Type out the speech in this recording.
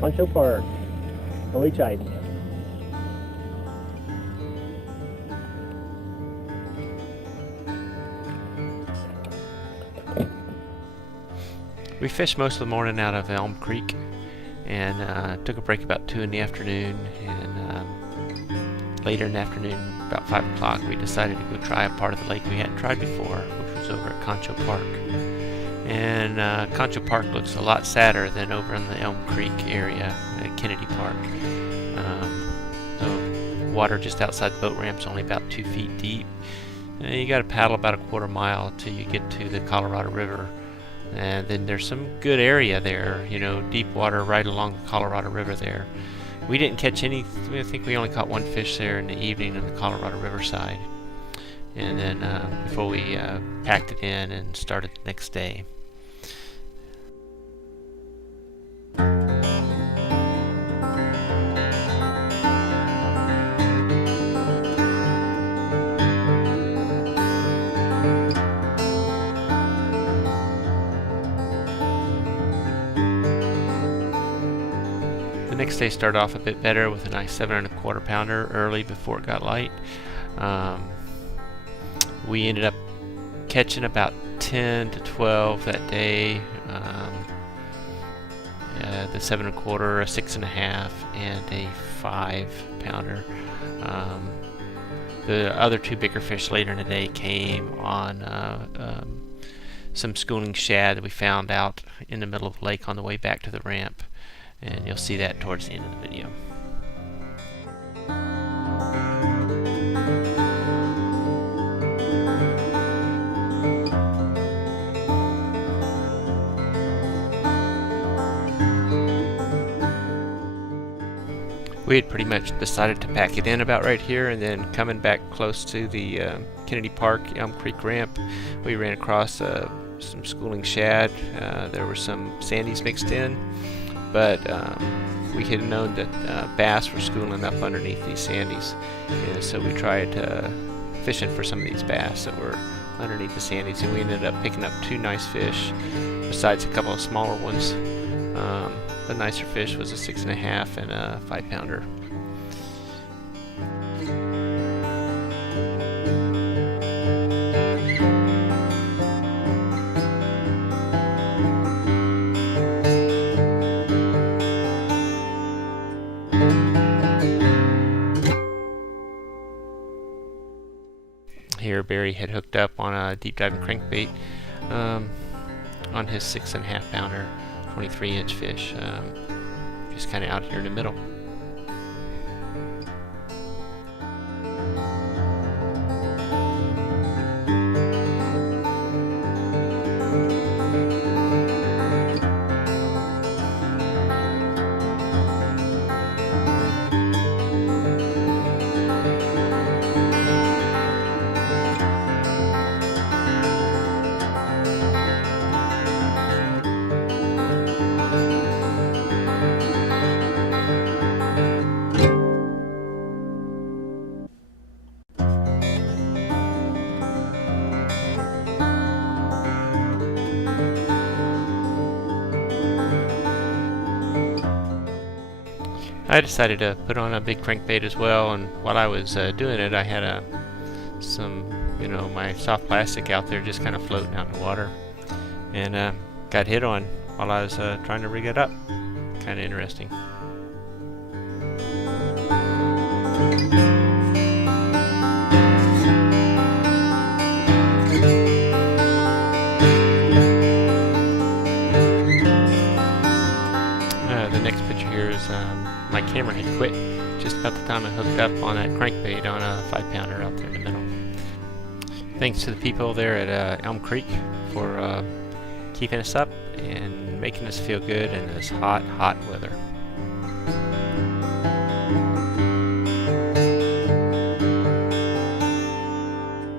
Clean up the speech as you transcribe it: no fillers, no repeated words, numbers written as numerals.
Concho Park, O.H Ivie. We fished most of the morning out of Elm Creek, and took a break about 2 in the afternoon, and later in the afternoon, about 5 o'clock, we decided to go try a part of the lake we hadn't tried before, which was over at Concho Park. And Concho Park looks a lot sadder than over in the Elm Creek area at Kennedy Park. The water just outside the boat ramp's only about 2 feet deep. You got to paddle about a quarter mile till you get to the Colorado River. And then there's some good area there, deep water right along the Colorado River there. We didn't catch any. I think we only caught one fish there in the evening on the Colorado River side. And then before we packed it in and started the next day. The next day started off a bit better with a nice 7 1/4 pounder early before it got light. We ended up catching about 10 to 12 that day. The 7 1/4, a 6 1/2, and a 5 pounder. The other 2 bigger fish later in the day came on some schooling shad that we found out in the middle of the lake on the way back to the ramp. And you'll see that towards the end of the video. We had pretty much decided to pack it in about right here, and then coming back close to the Kennedy Park Elm Creek ramp, we ran across some schooling shad. There were some sandies mixed in. But we had known that bass were schooling up underneath these sandies, and so we tried fishing for some of these bass that were underneath the sandies, and we ended up picking up 2 nice fish, besides a couple of smaller ones. The nicer fish was a 6 1/2 and a 5 pounder. Here Barry had hooked up on a deep diving crankbait on his 6 1/2 pounder, 23-inch fish, just kind of out here in the middle. I decided to put on a big crankbait as well, and while I was doing it, I had my soft plastic out there just kind of floating out in the water, and got hit on while I was trying to rig it up. Kind of interesting. The next picture here is my camera had quit just about the time I hooked up on that crankbait on a 5 pounder out there in the middle. Thanks to the people there at Elm Creek for keeping us up and making us feel good in this hot, hot weather.